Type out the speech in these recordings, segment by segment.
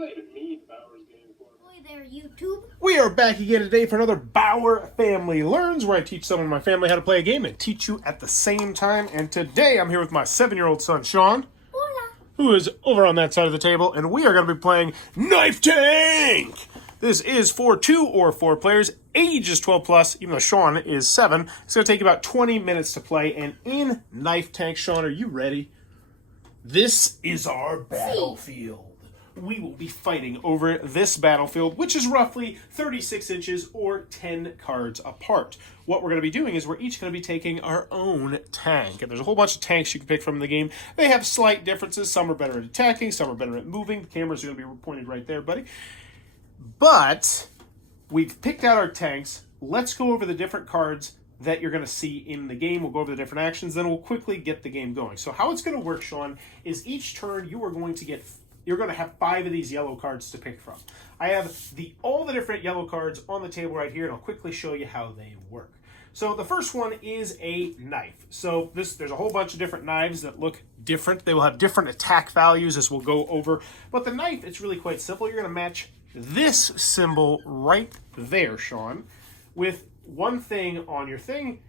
I even need Bauer's game for? Hi there, YouTube. We are back again today for another Bauer Family Learns, where I teach someone in my family how to play a game and teach you at the same time. And today I'm here with my 7-year-old son, Sean, Hola. who is over on that side of the table, and we are going to be playing Knife Tank. This is for 2 or 4 players, ages 12 plus, even though Sean is 7. It's going to take about 20 minutes to play, and in Knife Tank, Sean, are you ready? This is our battlefield. We will be fighting over this battlefield, which is roughly 36 inches or 10 cards apart. What we're going to be doing is we're each going to be taking our own tank. And there's a whole bunch of tanks you can pick from the game. They have slight differences. Some are better at attacking, some are better at moving. The cameras are going to be pointed right there, buddy. But we've picked out our tanks. Let's go over the different cards that you're going to see in the game. We'll go over the different actions, then we'll quickly get the game going. So how it's going to work, Sean, is each turn you're going to have 5 of these yellow cards to pick from. I have all the different yellow cards on the table right here, and I'll quickly show you how they work. So the first one is a knife. So there's a whole bunch of different knives that look different. They will have different attack values, as we'll go over. But the knife, it's really quite simple. You're going to match this symbol right there, Sean, with one thing on your thing.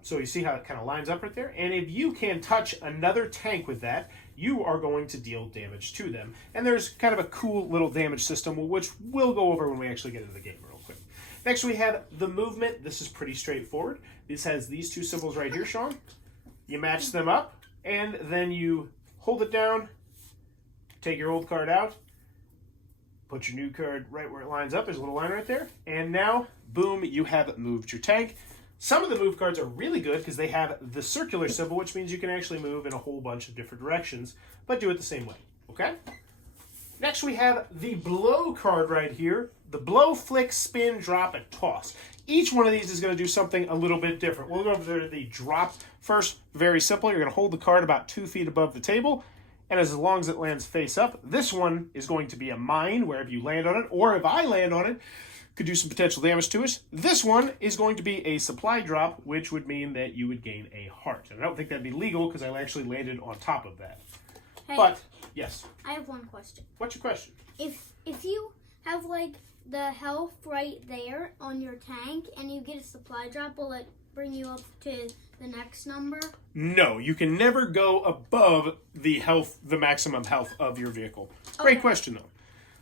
So you see how it kind of lines up right there? And if you can touch another tank with that, you are going to deal damage to them. And there's kind of a cool little damage system, which we'll go over when we actually get into the game real quick. Next, we have the movement. This is pretty straightforward. This has these 2 symbols right here, Sean. You match them up, and then you hold it down, take your old card out, put your new card right where it lines up. There's a little line right there. And now, boom, you have moved your tank. Some of the move cards are really good because they have the circular symbol, which means you can actually move in a whole bunch of different directions, but do it the same way, okay? Next, we have the blow card right here. The blow, flick, spin, drop, and toss. Each one of these is going to do something a little bit different. We'll go over the drop first. Very simple. You're going to hold the card about 2 feet above the table, and as long as it lands face up, this one is going to be a mine, where if you land on it, or if I land on it, could do some potential damage to us. This one is going to be a supply drop, which would mean that you would gain a heart. And I don't think that'd be legal because I actually landed on top of that. Hey, but, yes. I have one question. What's your question? If you have like the health right there on your tank and you get a supply drop, will it bring you up to the next number? No, you can never go above the maximum health of your vehicle. Great question, though.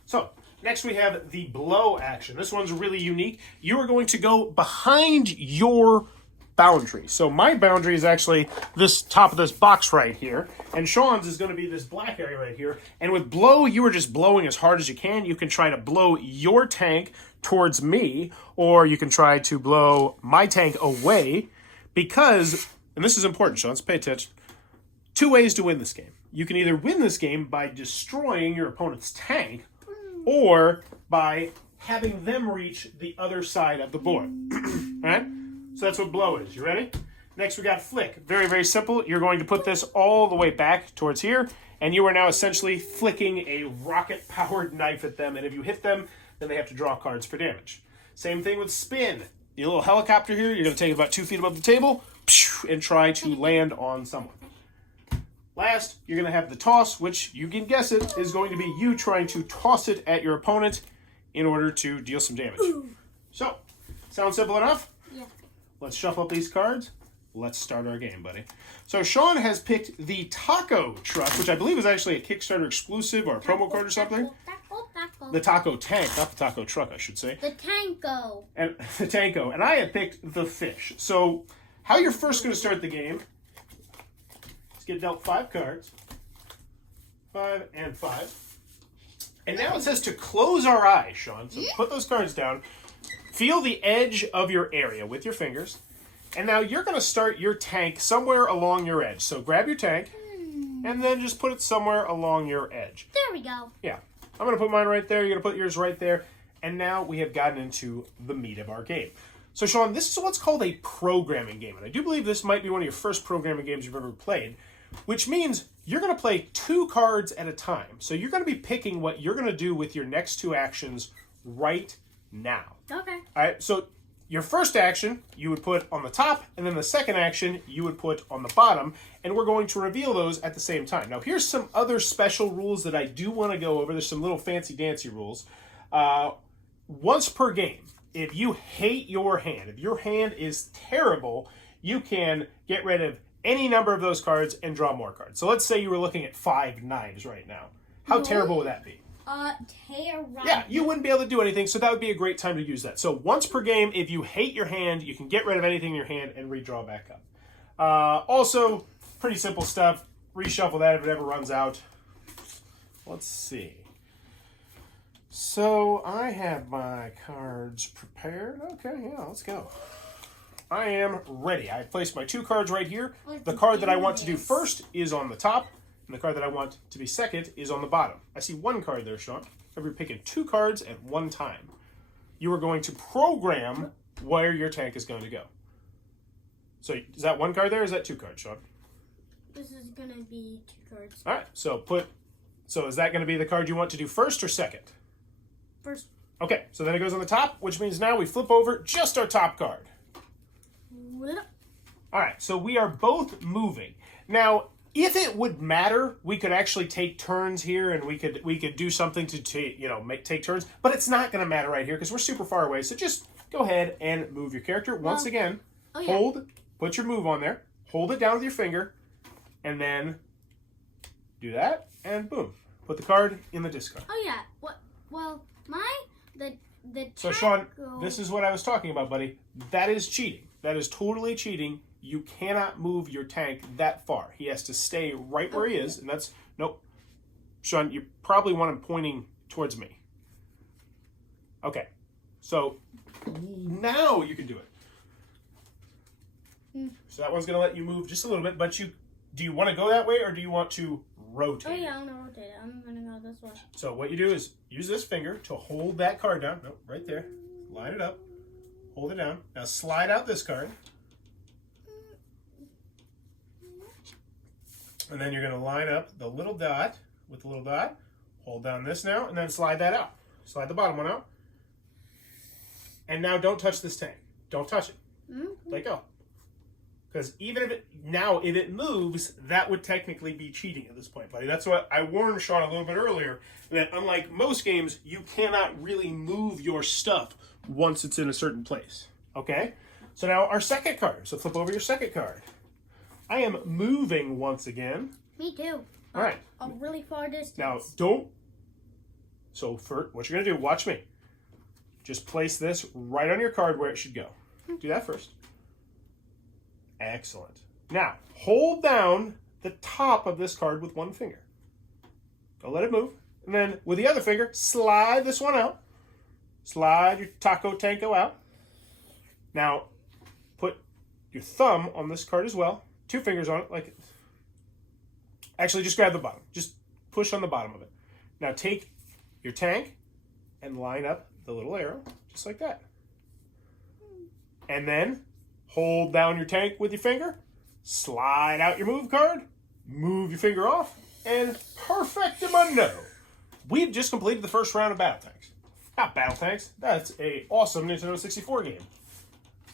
So, next we have the blow action. This one's really unique. You are going to go behind your boundary. So my boundary is actually this top of this box right here, and Sean's is going to be this black area right here. And with blow, you are just blowing as hard as you can. You can try to blow your tank towards me, or you can try to blow my tank away, because, and this is important, Sean, so pay attention, 2 ways to win this game. You can either win this game by destroying your opponent's tank, or by having them reach the other side of the board. All right? So that's what blow is. You ready? Next, we got flick. Very, very simple. You're going to put this all the way back towards here, and you are now essentially flicking a rocket-powered knife at them, and if you hit them, then they have to draw cards for damage. Same thing with spin. Your little helicopter here, you're going to take it about 2 feet above the table, and try to land on someone. Last, you're going to have the toss, which you can guess it is going to be you trying to toss it at your opponent in order to deal some damage. So, sound simple enough? Yeah. Let's shuffle up these cards. Let's start our game, buddy. So Sean has picked the taco truck, which I believe is actually a Kickstarter exclusive or a promo code or something. Taco. The taco tank, not the taco truck, I should say. The tanko. And the tanko. And I have picked the fish. So how you're first going to start the game, get dealt 5 cards. 5 and 5. And now it says to close our eyes, Sean. So put those cards down. Feel the edge of your area with your fingers. And now you're going to start your tank somewhere along your edge. So grab your tank and then just put it somewhere along your edge. There we go. Yeah. I'm going to put mine right there. You're going to put yours right there. And now we have gotten into the meat of our game. So, Sean, this is what's called a programming game. And I do believe this might be one of your first programming games you've ever played, which means you're going to play 2 cards at a time. So you're going to be picking what you're going to do with your next 2 actions right now. Okay. All right, so your first action you would put on the top, and then the second action you would put on the bottom, and we're going to reveal those at the same time. Now, here's some other special rules that I do want to go over. There's some little fancy-dancy rules. Once per game, if you hate your hand, if your hand is terrible, you can get rid of any number of those cards and draw more cards. So let's say you were looking at 5 knives right now. How terrible would that be? Terrible. Yeah, you wouldn't be able to do anything, so that would be a great time to use that. So once per game, if you hate your hand, you can get rid of anything in your hand and redraw back up. Also, pretty simple stuff. Reshuffle that if it ever runs out. Let's see. So I have my cards prepared. Okay, yeah, let's go. I am ready. I've placed my 2 cards right here. The card that I want to do first is on the top, and the card that I want to be second is on the bottom. I see 1 card there, Sean. You're picking 2 cards at one time. You are going to program where your tank is going to go. So is that 1 card there, or is that 2 cards, Sean? This is going to be 2 cards. All right, so is that going to be the card you want to do first or second? First. Okay, so then it goes on the top, which means now we flip over just our top card. All right, so we are both moving. Now, if it would matter, we could actually take turns here, and we could do something to take turns. But it's not going to matter right here because we're super far away. So just go ahead and move your character once again. Put your move on there, hold it down with your finger, and then do that, and boom, put the card in the discard. Oh yeah. What? Well, So Sean, this is what I was talking about, buddy. That is cheating. That is totally cheating. You cannot move your tank that far. He has to stay right where he is, and that's... Nope. Sean, you probably want him pointing towards me. Okay. So, now you can do it. So that one's going to let you move just a little bit, but do you want to go that way, or do you want to rotate? Oh, yeah, I'm going to rotate it. I'm going to go this way. So what you do is use this finger to hold that card down. Nope, right there. Line it up. Hold it down. Now slide out this card. And then you're going to line up the little dot with the little dot. Hold down this now, and then slide that out. Slide the bottom one out. And now don't touch this tank. Don't touch it. Let go. Because even if it moves, that would technically be cheating at this point, buddy. That's what I warned Sean a little bit earlier, that unlike most games, you cannot really move your stuff once it's in a certain place. Okay? So now our second card. So flip over your second card. I am moving once again. Me too. All right. A really far distance. Now, don't. So for what you're going to do, watch me. Just place this right on your card where it should go. Do that first. Excellent. Now, hold down the top of this card with one finger. Don't let it move. And then with the other finger, slide this one out. Slide your taco tanko out. Now, put your thumb on this card as well. 2 fingers on it. Actually, just grab the bottom. Just push on the bottom of it. Now take your tank and line up the little arrow, just like that. And then hold down your tank with your finger. Slide out your move card. Move your finger off. And perfectamundo. We've just completed the first round of Battle Tanks. Not Battle Tanks. That's a awesome Nintendo 64 game.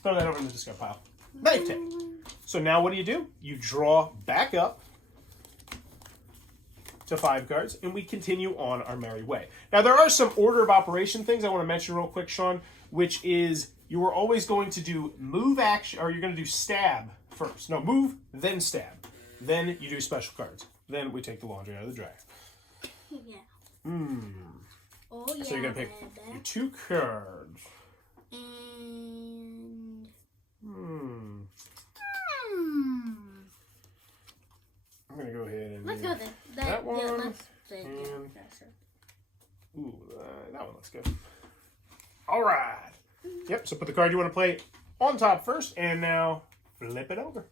Throw that over in the discard pile. Knife Tank. So now what do? You draw back up to 5 cards, and we continue on our merry way. Now, there are some order of operation things I want to mention real quick, Sean, which is you are always going to do move action, or you're going to do stab first. No, move, then stab. Then you do special cards. Then we take the laundry out of the dryer. Yeah. Oh, yeah. So you're going to pick your 2 cards. And... I'm going to go ahead and let's go then. That one. Yeah, let's and, sure. Ooh, that one looks good. All right. Yep, so put the card you want to play on top first, and now flip it over.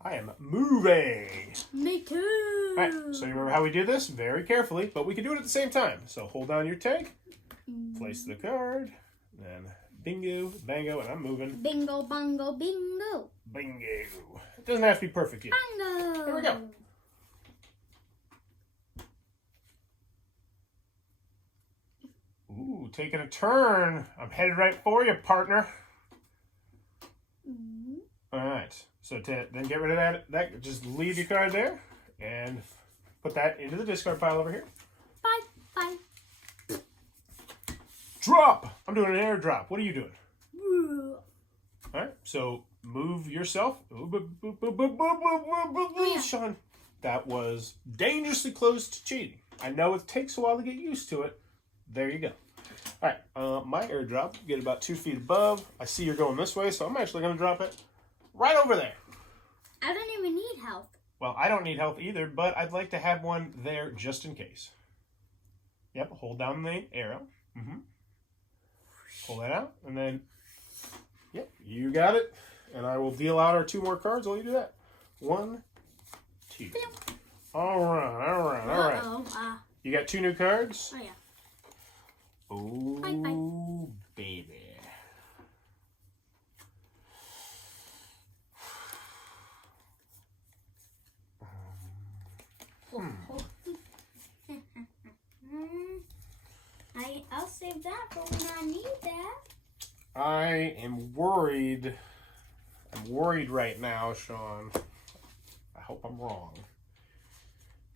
I am moving. Me too. All right, so you remember how we did this? Very carefully, but we can do it at the same time. So hold down your tank, place the card, then bingo, bango, and I'm moving. Bingo, bongo, bingo. Bingo. It doesn't have to be perfect yet. Bingo. Here we go. Ooh, taking a turn. I'm headed right for you, partner. Mm-hmm. All right. So then get rid of that. Just leave your card there and put that into the discard pile over here. Bye. Bye. Drop. I'm doing an air drop. What are you doing? Ooh. All right. So move yourself. Sean, that was dangerously close to cheating. I know it takes a while to get used to it. There you go. All right. My airdrop, get about 2 feet above. I see you're going this way, so I'm actually going to drop it right over there. I don't even need health. Well, I don't need health either, but I'd like to have one there just in case. Yep, hold down the arrow. Mm-hmm. Pull that out, and then, yep, you got it. And I will deal out our 2 more cards while you do that. 1, 2. All right. Uh-oh. You got 2 new cards? Oh, yeah. Oh, Bye. baby. I'll save that for when I need that. I am worried. I'm worried right now, Sean. I hope I'm wrong.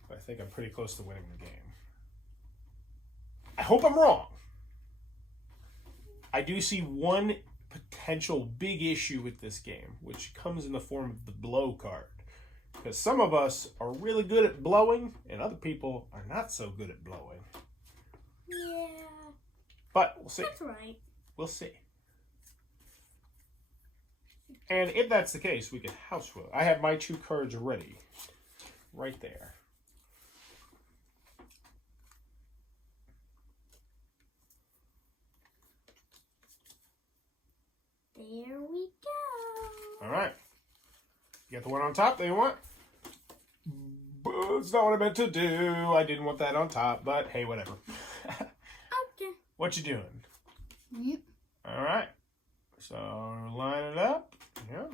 But I think I'm pretty close to winning the game. I hope I'm wrong. I do see one potential big issue with this game, which comes in the form of the blow card. Because some of us are really good at blowing, and other people are not so good at blowing. Yeah. But we'll see. That's right. We'll see. And if that's the case, we can house roll. I have my 2 cards ready. Right there. There we go. All right. You got the one on top that you want? That's not what I meant to do. I didn't want that on top, but hey, whatever. Okay. What you doing? Yep. All right. So line it up. Yep.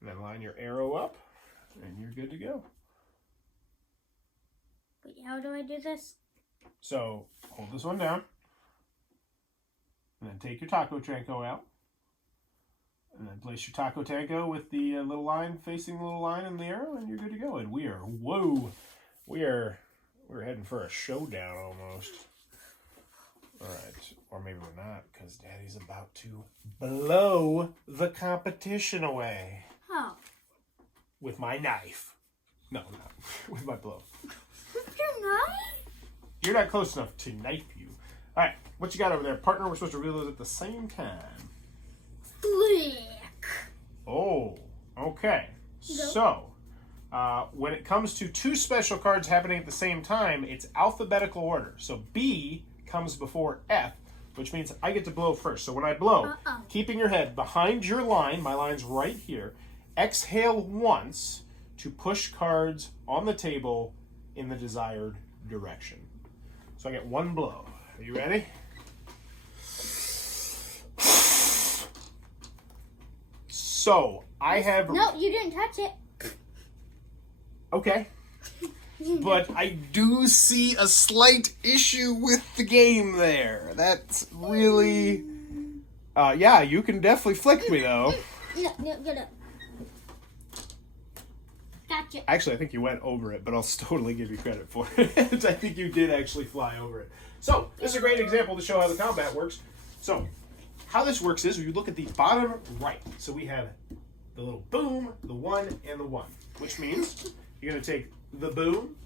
And then line your arrow up, and you're good to go. Wait, how do I do this? So hold this one down, and then take your taco tanko out, and then place your taco tanko with the little line facing the little line and the arrow, and you're good to go. And we're heading for a showdown almost. All right, or maybe we're not, because Daddy's about to blow the competition away Oh. with my knife. No, not with my blow. With your knife? You're not close enough to knife you. All right, what you got over there, partner? We're supposed to reload at the same time. Flick. Oh, okay. Nope. So, when it comes to 2 special cards happening at the same time, it's alphabetical order. So B comes before F, which means I get to blow first. So when I blow, keeping your head behind your line, my line's right here, exhale once to push cards on the table in the desired direction. So I get 1 blow. Are you ready? So I have... No, you didn't touch it. Okay. But I do see a slight issue with the game there. That's really... yeah, you can definitely flick me, though. No, get up. Gotcha. Actually, I think you went over it, but I'll totally give you credit for it. I think you did actually fly over it. So, this is a great example to show how the combat works. So, how this works is you look at the bottom right. So we have the little boom, the 1, and the 1. Which means you're going to take the boom,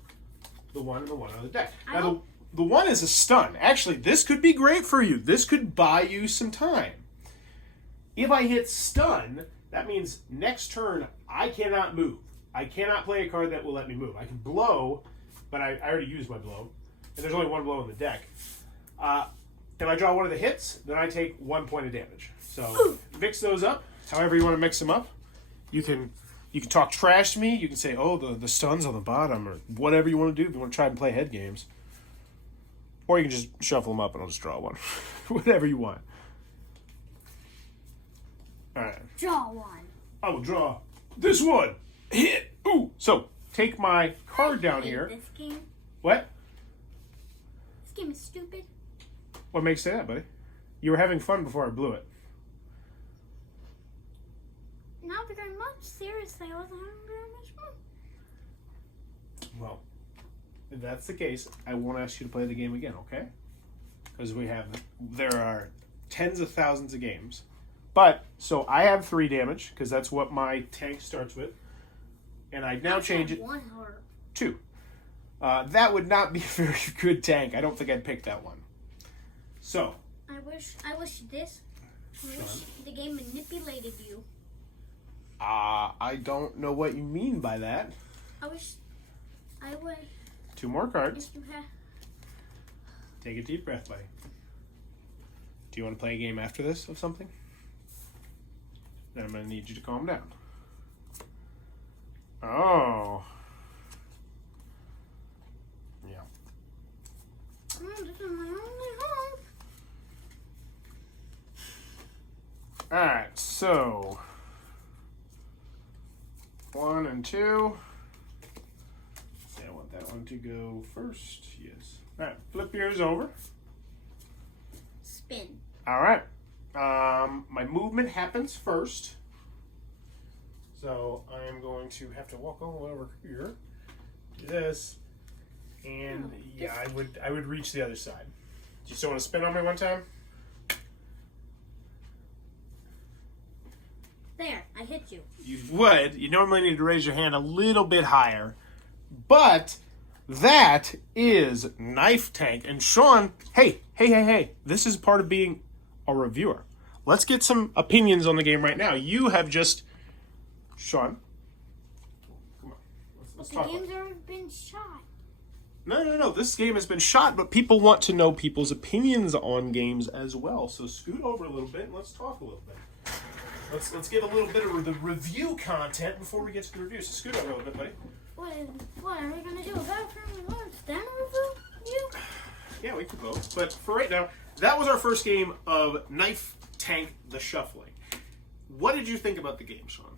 the 1, and the 1 on the deck. Now, the 1 is a stun. Actually, this could be great for you. This could buy you some time. If I hit stun, that means next turn I cannot move. I cannot play a card that will let me move. I can blow, but I already used my blow. And there's only 1 blow in the deck. If I draw one of the hits, then I take 1 point of damage. So mix those up, however you want to mix them up. You can talk trash to me. You can say, oh, the stun's on the bottom, or whatever you want to do if you want to try and play head games. Or you can just shuffle them up and I'll just draw one. Whatever you want. All right. Draw 1. I will draw this one. Hit. Ooh. So take my card down here. This game. What? This game is stupid. What makes you say that, buddy? You were having fun before I blew it. Not very much. Seriously, I wasn't having very much fun. Well, if that's the case, I won't ask you to play the game again, okay? Because there are tens of thousands of games. But, so I have 3 damage, because that's what my tank starts with. And I now change it 1 heart. 2. That would not be a very good tank. I don't think I'd pick that one. So. I wish the game manipulated you. I don't know what you mean by that. I would. 2 more cards. If you had. Take a deep breath, buddy. Do you want to play a game after this of something? Then I'm going to need you to calm down. Oh. Yeah. This is my only home. Alright, so 1 and 2. Say I want that one to go first. Yes. Alright, flip yours over. Spin. Alright. My movement happens first. So I am going to have to walk all the way over here. Do this. And yeah, I would reach the other side. Do you still want to spin on me one time? There, I hit you. You would. You normally need to raise your hand a little bit higher. But that is KnifeTank. And Sean, hey. This is part of being a reviewer. Let's get some opinions on the game right now. You have just... Sean. Come on. Let's talk. The game's already been shot. No. This game has been shot, but people want to know people's opinions on games as well. So scoot over a little bit and let's talk a little bit. Let's get a little bit of the review content before we get to the review. So scoot over a little bit, buddy. What are we gonna do? About then review? Yeah, we could both. But for right now, that was our first game of KnifeTank the Shüffling. What did you think about the game, Sean?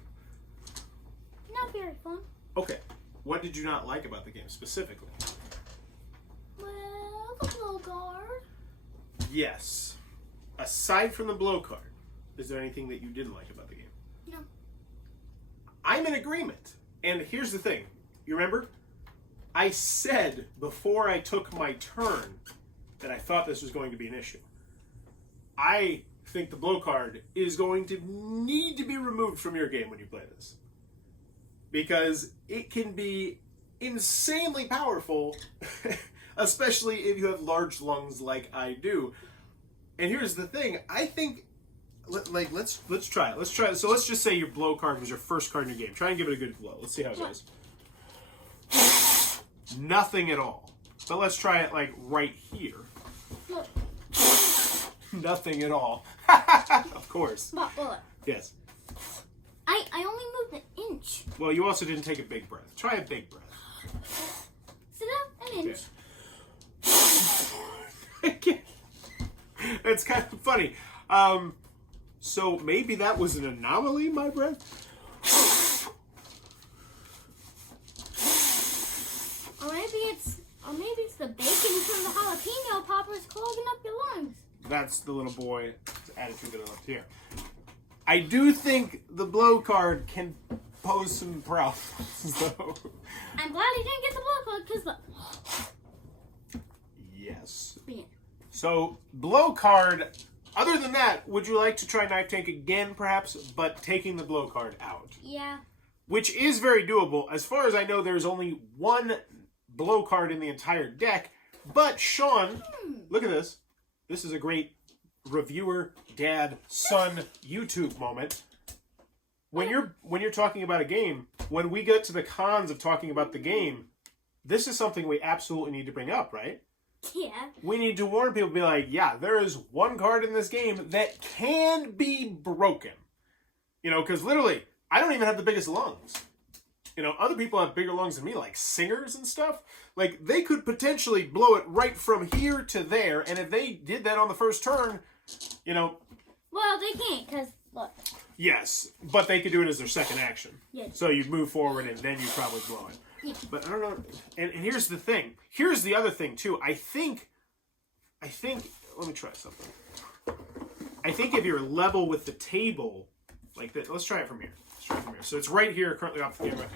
Not very fun. Okay. What did you not like about the game specifically? Well, the blow card. Yes. Aside from the blow card, is there anything that you didn't like about the game? No. I'm in agreement. And here's the thing. You remember? I said before I took my turn that I thought this was going to be an issue. I think the blow card is going to need to be removed from your game when you play this. Because it can be insanely powerful, especially if you have large lungs like I do. And here's the thing. I think... let's try it. Let's try it. So let's just say your blow card was your first card in your game. Try and give it a good blow. Let's see how it goes. Nothing at all. But let's try it like right here. Look. Nothing at all. Of course. But look. Yes. I only moved an inch. Well, you also didn't take a big breath. Try a big breath. Sit up an inch. Okay. It's kind of funny. So maybe that was an anomaly, my breath? Or maybe it's the bacon from the jalapeno poppers clogging up your lungs. That's the little boy's attitude that I left here. I do think the blow card can pose some problems, though. I'm glad he didn't get the blow card, because look. Yes. Yeah. So, blow card... Other than that, would you like to try KnifeTank again, perhaps, but taking the blow card out? Yeah. Which is very doable. As far as I know, there's only one blow card in the entire deck. But, Sean, look at this. This is a great reviewer, dad, son YouTube moment. When you're talking about a game, when we get to the cons of talking about the game, this is something we absolutely need to bring up, right? Yeah. We need to warn people, be like, yeah, there is one card in this game that can be broken. You know, because literally, I don't even have the biggest lungs. You know, other people have bigger lungs than me, like singers and stuff. Like, they could potentially blow it right from here to there, and if they did that on the first turn, you know... Well, they can't, because, look. Yes, but they could do it as their second action. Yes. So you'd move forward, and then you'd probably blow it. Yeah. But I don't know. And here's the thing. Here's the other thing, too. I think... Let me try something. I think if you're level with the table, like that... Let's try it from here. Let's So it's right here, currently off the camera.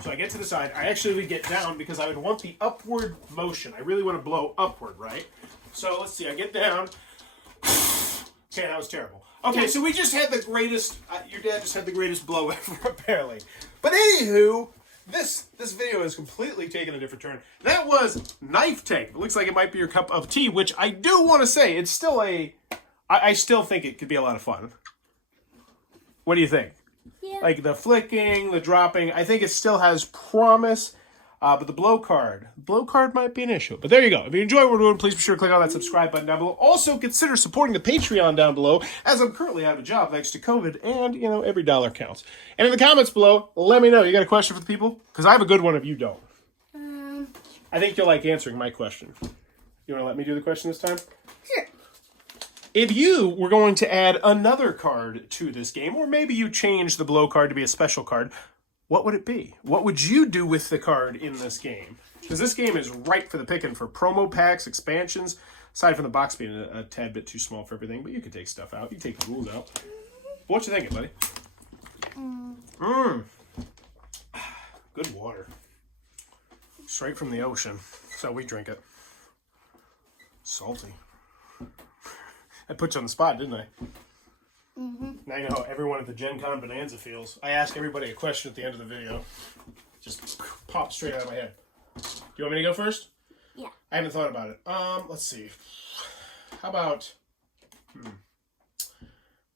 So I get to the side. I actually would get down because I would want the upward motion. I really want to blow upward, right? So let's see. I get down. Okay, that was terrible. Okay, so we just had the greatest. Your dad just had the greatest blow ever, apparently. But anywho, this video has completely taken a different turn. That was KnifeTank. It looks like it might be your cup of tea, which I do want to say it's still a. I still think it could be a lot of fun. What do you think? Yeah. Like the flicking, the dropping, I think it still has promise. But the blow card might be an issue. But there you go. If you enjoy what we're doing, please be sure to click on that subscribe button down below. Also, consider supporting the Patreon down below, as I'm currently out of a job thanks to COVID, and, you know, every dollar counts. And in the comments below, let me know. You got a question for the people? Because I have a good one if you don't. I think you'll like answering my question. You want to let me do the question this time? Sure. If you were going to add another card to this game, or maybe you change the blow card to be a special card, what would it be? What would you do with the card in this game? Because this game is ripe for the picking for promo packs, expansions, aside from the box being a tad bit too small for everything, but you could take stuff out. You can take the rules out. What you thinking, buddy? Good water. Straight from the ocean. That's how we drink it. Salty. I put you on the spot, didn't I? Now you know how everyone at the Gen Con Bonanza feels. I ask everybody a question at the end of the video. Just pop straight out of my head. Do you want me to go first? Yeah. I haven't thought about it. Let's see. How about...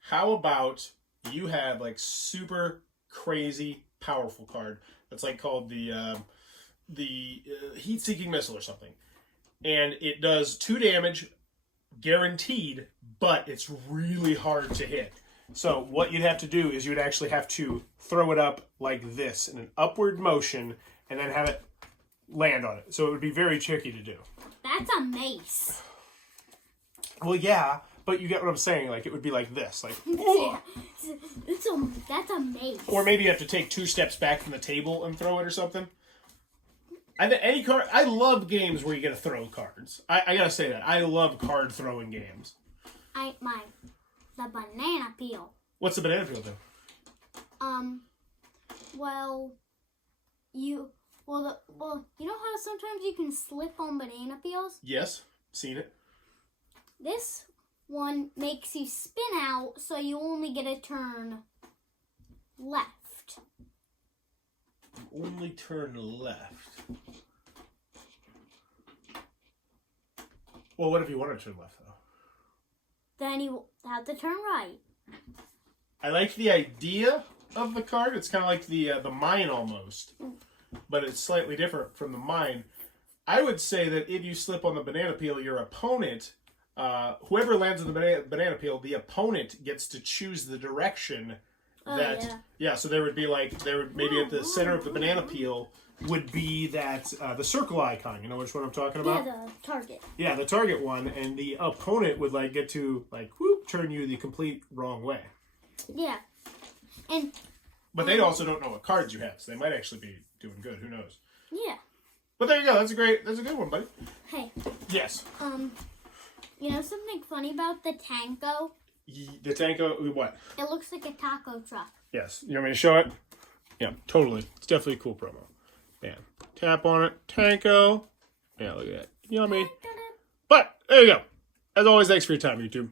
How about you have like super crazy powerful card that's like called the heat-seeking missile or something. And it does 2 damage guaranteed, but it's really hard to hit. So what you'd have to do is you would actually have to throw it up like this in an upward motion and then have it land on it. So it would be very tricky to do. That's a mace. Well, yeah, but you get what I'm saying. Like, it would be like this. Like, Yeah. That's a mace. or maybe you have to take 2 steps back from the table and throw it or something. Any card. I love games where you get to throw cards. I gotta say that. I love card throwing games. The banana peel. What's the banana peel do? You know how sometimes you can slip on banana peels? Yes, seen it. This one makes you spin out, so you only get a turn left. Only turn left. Well, what if you want to turn left, though? Then you have to turn right. I like the idea of the card. It's kind of like the mine almost, but it's slightly different from the mine. I would say that if you slip on the banana peel, your opponent, whoever lands on the banana peel, the opponent gets to choose the direction that. Yeah, so there would maybe at the center of the banana peel would be that the circle icon. You know which one I'm talking about? Yeah, the target. Yeah, the target one, and the opponent would get to turn you the complete wrong way. Yeah, But they also don't know what cards you have, so they might actually be doing good. Who knows? Yeah. But there you go. That's a good one, buddy. Hey. Yes. You know something funny about the Tanko? The Tanko, what? It looks like a taco truck. Yes. You want me to show it? Yeah, totally. It's definitely a cool promo. Yeah. Tap on it. Tanko. Yeah, look at that. Yummy. But, there you go. As always, thanks for your time, YouTube.